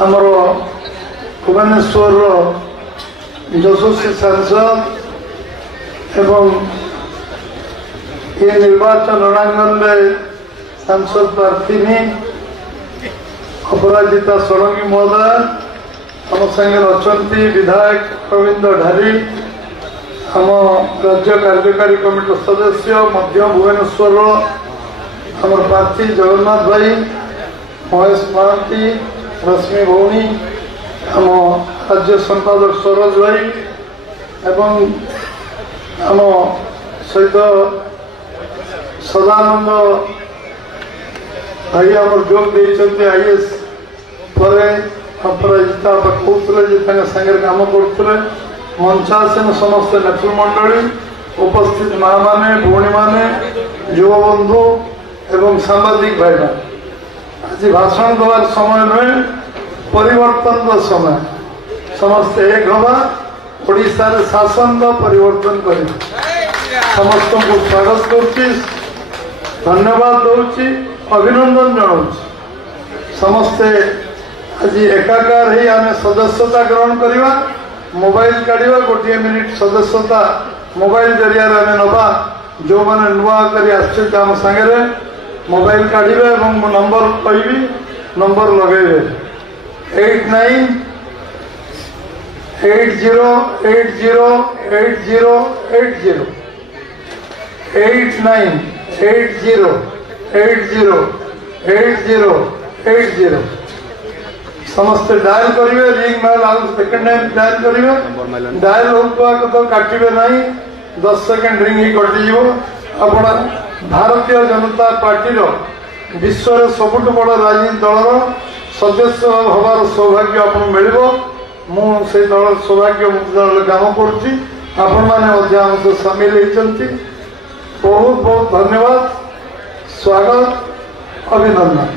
आमर भुवनेश्वर यशस्वी सांसद एवं ये निर्वाचन रणांगन में सांसद प्रार्थी अपराजिता षडंगी महोदय आम संगे अच्छा विधायक रविंद्र ढारी आम राज्य कार्यकारी कमिटी सदस्य मध्य भुवनेश्वर आम प्रार्थी जगन्नाथ भाई महेश महांती रश्मि भौणी आम राज्य संपादक सरोज भाई एवं आम सहित सदानंद भाई आम जोग देते आईएएस पर अपराजिता कहते सागर कम करुले मंचासीन समस्त नेतृमंडली उपस्थित माँ मैंने भौणी मैंने युव बंधु एवं सांबादिक भाई आज भाषण देवार समय नुहे परिवर्तन समय समस्ते एक हवा ओडिशा रे शासन परिवर्तन कर समस्त को स्वागत करुच्ची धन्यवाद दूची अभिनंदन जनाऊँ समस्ते आज एकाकार ही आम सदस्यता ग्रहण करवा मोबाइल काढ़ा गोटे मिनिट सदस्यता मोबाइल जरिया आम नवा जो मैंने नुआ कर आम सागर मोबाइल काढ़े और नंबर कहि नंबर लगे 898080808080 समस्ते डायल करेंगे रिंग मेल आउ सेकेंड टाइम डायल करेंगे डायल होता तो काटे ना 10 सेकेंड रिंग ही कटिज आपण भारतीय जनता पार्टी विश्व सबुठ बड़ राजनीति दल सदस्य हबार सौभाग्य आपको मिल मुझे दल सौभाग्य दल काम करुच्ची आपण मैंने सामिल होती बहुत बहुत धन्यवाद स्वागत अभिनंदन।